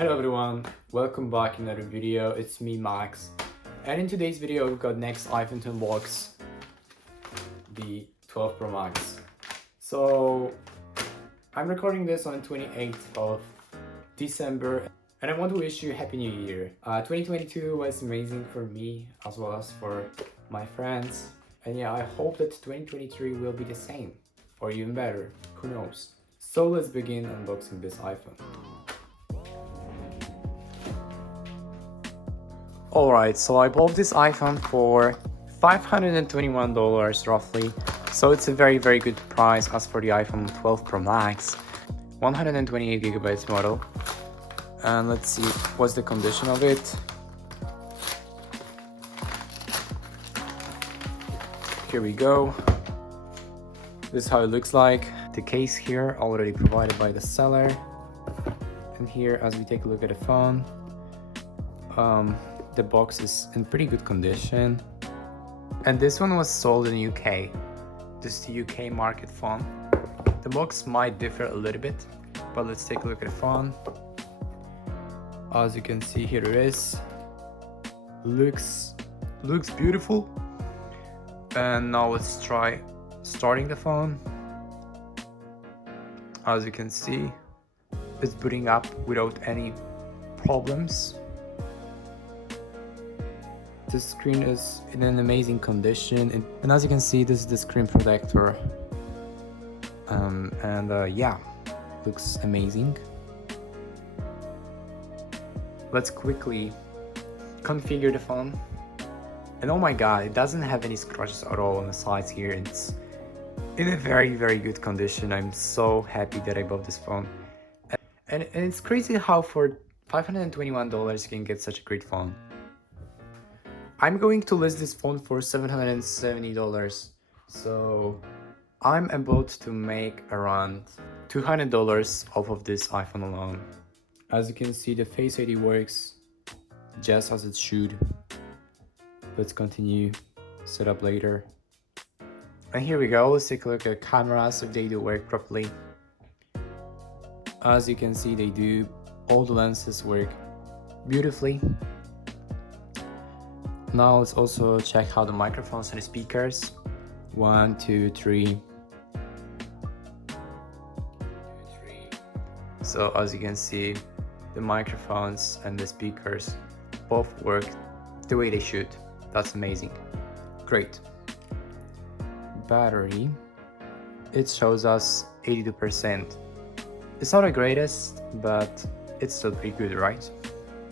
Hello everyone, welcome back in another video. It's me Max, and in today's video we've got next iPhone to unbox, the 12 Pro Max. So I'm recording this on 28th of December and I want to wish you a Happy New Year. 2022 was amazing for me as well as for my friends, and yeah, I hope that 2023 will be the same or even better, who knows. So let's begin unboxing this iPhone. Alright, so I bought this iPhone for $521 roughly, so it's a very good price as for the iPhone 12 Pro Max, 128GB model. And let's see what's the condition of it. Here we go. This is how it looks like. The case here already provided by the seller, and here as we take a look at the phone, the box is in pretty good condition, and this one was sold in UK. This is the UK market phone. The box might differ a little bit, but let's take a look at the phone. As you can see, here it is. Looks beautiful. And now let's try starting the phone. As you can see, it's booting up without any problems. The screen is in an amazing condition, and as you can see, this is the screen protector, yeah, looks amazing. Let's quickly configure the phone, and oh my god, it doesn't have any scratches at all on the sides here. It's in a very good condition. I'm so happy that I bought this phone, and it's crazy how for $521 you can get such a great phone. I'm going to list this phone for $770, so I'm about to make around $200 off of this iPhone alone. As you can see, the Face ID works just as it should. Let's continue setup later. And here we go, let's take a look at cameras if they do work properly. As you can see, they do. All the lenses work beautifully. Now let's also check how the microphones and the speakers. 1, 2, 3. So as you can see, the microphones and the speakers both work the way they should. That's amazing. Great. Battery, it shows us 82%. It's not the greatest, but it's still pretty good, right?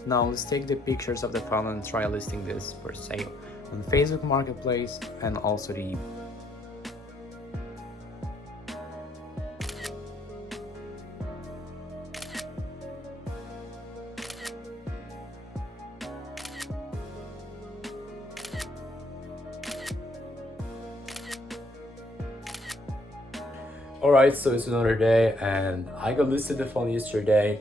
Now let's take the pictures of the phone and try listing this for sale on Facebook Marketplace and also the eBay. Alright, so it's another day and I got listed the phone yesterday,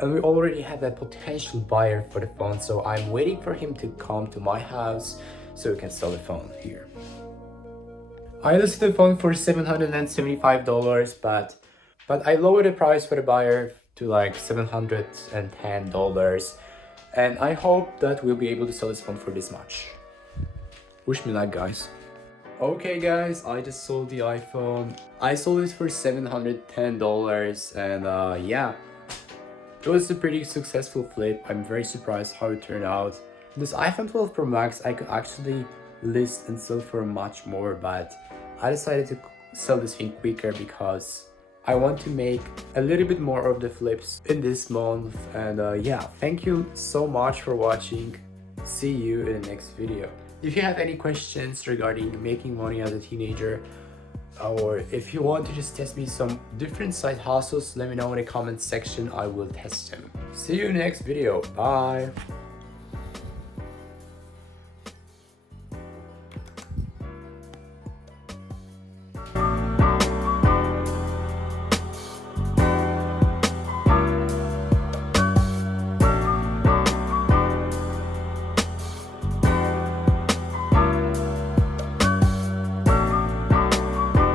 and we already have a potential buyer for the phone, so I'm waiting for him to come to my house so we can sell the phone here. I listed the phone for $775, but I lowered the price for the buyer to like $710, and I hope that we'll be able to sell this phone for this much. Wish me luck, guys. Okay guys, I just sold the iPhone. I sold it for $710, and yeah, it was a pretty successful flip. I'm very surprised how it turned out. This iPhone 12 Pro Max I could actually list and sell for much more, but I decided to sell this thing quicker because I want to make a little bit more of the flips in this month. And yeah, thank you so much for watching. See you in the next video. If you have any questions regarding making money as a teenager, or if you want to just test me some different side hustles, let me know in the comment section. I will test them. See you in the next video. Bye.